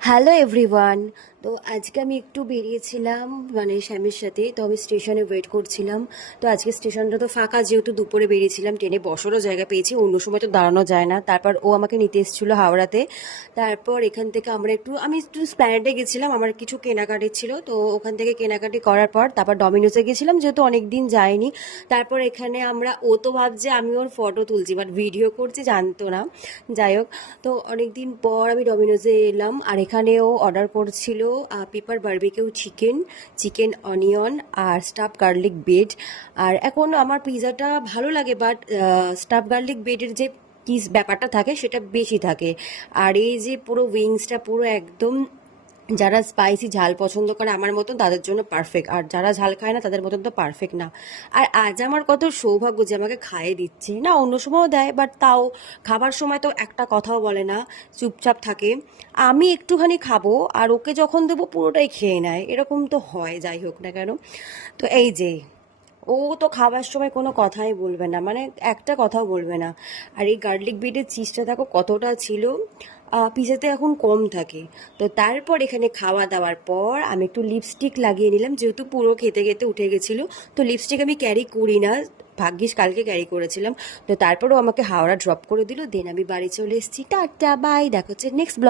Hello everyone. তো আজকে আমি একটু বেরিয়েছিলাম মানে স্বামীর সাথে, তো আমি স্টেশনে ওয়েট করছিলাম। তো আজকে স্টেশনটা তো ফাঁকা, যেহেতু দুপুরে বেরিয়েছিলাম, ট্রেনে বসারও জায়গা পেয়েছি, অন্য সময় তো দাঁড়ানো যায় না। তারপর ও আমাকে নিতে এসেছিলো হাওড়াতে। তারপর এখান থেকে আমি একটু স্প্ল্যানেডে গেছিলাম, আমার কিছু কেনাকাটি ছিল, তো ওখান থেকে কেনাকাটি করার পর তারপর ডমিনোসে গেছিলাম, যেহেতু অনেক দিন যাইনি। তারপর এখানে ও তো ভাবছে আমি ওর ফটো তুলছি, বাট ভিডিও করছি জানতো না। যাই হোক, তো অনেক দিন পর আমি ডমিনোজে এলাম, আর এখানেও অর্ডার করছিল pepper barbecue chicken, chicken onion আর স্টাফ গার্লিক ব্রেড। আর এখন আমার পিৎজাটা ভালো লাগে, বাট স্টাফ গার্লিক ব্রেডের যে কি ব্যাপারটা থাকে সেটা বেশি থাকে। আর এই যে পুরো উইংসটা পুরো একদম, যারা স্পাইসি ঝাল পছন্দ করে আমার মতন তাদের জন্য পারফেক্ট, আর যারা ঝাল খায় না তাদের মতন তো পারফেক্ট না। আর আজ আমার কত সৌভাগ্য যে আমাকে খাইয়ে দিচ্ছে, না অন্য সময়ও দেয়, বাট তাও খাবার সময় তো একটা কথাও বলে না, চুপচাপ থাকে। আমি একটুখানি খাবো আর ওকে যখন দেবো পুরোটাই খেয়ে নেয়, এরকম তো হয়, যাই হোক না কেন। তো এই যে, ও তো খাবার সময় কোনো কথাই বলবে না, মানে একটা কথাও বলবে না। আর এই গার্লিক ব্রেডের চিজটা দেখো কতটা ছিল, পিজাতে এখন কম থাকে। তো তারপর এখানে খাওয়া দাওয়ার পর আমি একটু লিপস্টিক লাগিয়ে নিলাম, যেহেতু পুরো খেতে খেতে উঠে গেছিলো। তো লিপস্টিক আমি ক্যারি করি না, ভাগ্যিস কালকে ক্যারি করেছিলাম। তো তারপরও আমাকে হাওড়া ড্রপ করে দিল, দেন আমি বাড়ি চলে এসেছি। টাটা বাই, দেখা হচ্ছে নেক্সট ব্লগ।